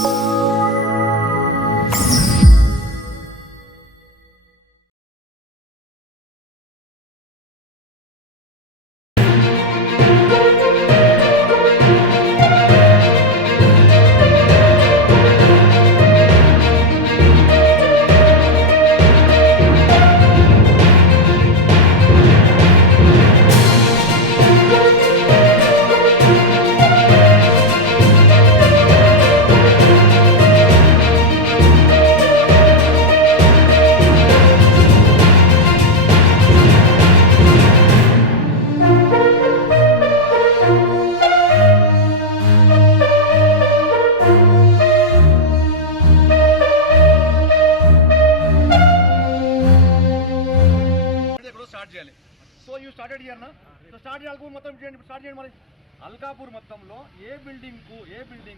So you started year నా so start చేయాలి మొత్తం స్టార్ట్ చేయండి మరి. అల్కాపూర్ మొత్తంలో ఏ బిల్డింగ్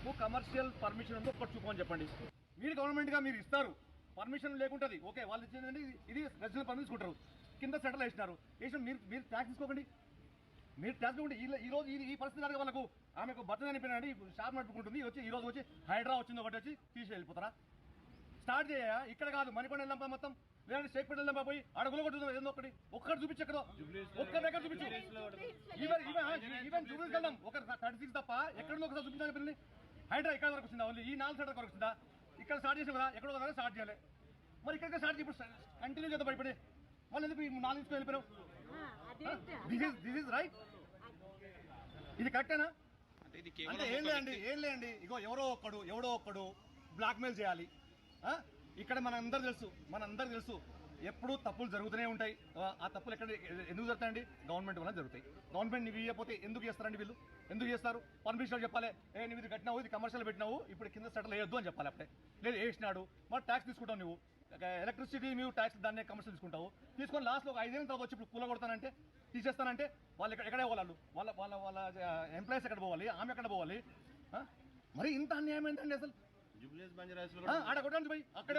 కు కమర్షియల్ పర్మిషన్ ఉందో ఒకటి చూపని చెప్పండి. మీరు గవర్నమెంట్గా మీరు ఇస్తారు, పర్మిషన్ లేకుంటుంది, ఓకే వాళ్ళు ఇచ్చిందండి, ఇది రెసిడెన్షియల్ పర్మిషన్ తీసుకుంటారు, కింద సెటిల్ వేసినారు, మీరు ట్యాక్స్ తీసుకోకండి. మీరు ట్యాక్స్ తీసుకోండి. ఈ రోజు ఈ పరిస్థితి కాదు వాళ్ళకు. ఆమెకు భర్త చనిపోయినాడు, షాప్ నడుపుకుంటుంది, ఈ రోజు వచ్చి హైడ్రా వచ్చింది ఒకటి వచ్చి తీసి వెళ్ళిపోతారా? స్టార్ట్ చేయ ఇక్కడ కాదు, మణికొండ వెళ్ళాం మొత్తం, లేదంటే షేక్పేట వెళ్ళాం పోయి అడుగులు కొట్టుకుందాం, ఏదో ఒక్కటి చూపించి ఎక్కడో ఒక్క దగ్గర చూపించు. ఈవెన్ జూబ్లీస్ వెళ్దాం, ఒక 36 తప్ప ఎక్కడో ఒకసారి చూపించాలి. పిల్లల్ని హైడ్రా ఇక్కడ వరకు వచ్చిందా, ఓన్లీ ఈ 4 సెంటర్ వరకు వచ్చిందా? ఇక్కడ స్టార్ట్ చేసాం కదా, ఎక్కడో కదా స్టార్ట్ చేయాలి. మరి ఇక్కడ స్టార్ట్ చేసి కంటిన్యూ చేద్దాం. భయపడి వాళ్ళు ఎందుకు 4 ఇంచుకు వెళ్ళిపోయారు? This is right? ఇది కరెక్టేనా? అంటే ఏం లేండి ఇగో ఎవడో ఒక్కడు బ్లాక్మెయిల్ చేయాలి. ఇక్కడ మనందరూ తెలుసు ఎప్పుడు తప్పులు జరుగుతూనే ఉంటాయి. ఆ తప్పులు ఎందుకు జరుగుతాయండి? గవర్నమెంట్ వల్ల జరుగుతాయి. గవర్నమెంట్ నీకు ఇవ్వకపోతే ఎందుకు చేస్తారండి? వీళ్ళు ఎందుకు చేస్తారు? పర్మిషన్ చెప్పాలి, నువ్వు ఇది కట్టినావు, ఇది కమర్షియల్ పెట్టినావు, ఇప్పుడు కింద సెటిల్ వేయొద్దు అని చెప్పాలి. అప్పుడే లేదు వేసినాడు, మరి ట్యాక్స్ తీసుకుంటావు నువ్వు, ఎలక్ట్రిసిటీ నువ్వు ట్యాక్స్ దాన్ని కమర్షియల్ తీసుకొని లాస్ట్లో ఒక 5 ఏళ్ళ తర్వాత వచ్చి ఇప్పుడు కూల కొడతానంటే, తీసేస్తానంటే వాళ్ళు ఎక్కడే పోవాలి? వాళ్ళ ఎంప్లాయీస్ ఎక్కడ పోవాలి? ఆమె ఎక్కడ పోవాలి? మరి ఇంత అన్యాయం ఏంటండి అసలు? ఆడ కొట్టండి పోయి అక్కడే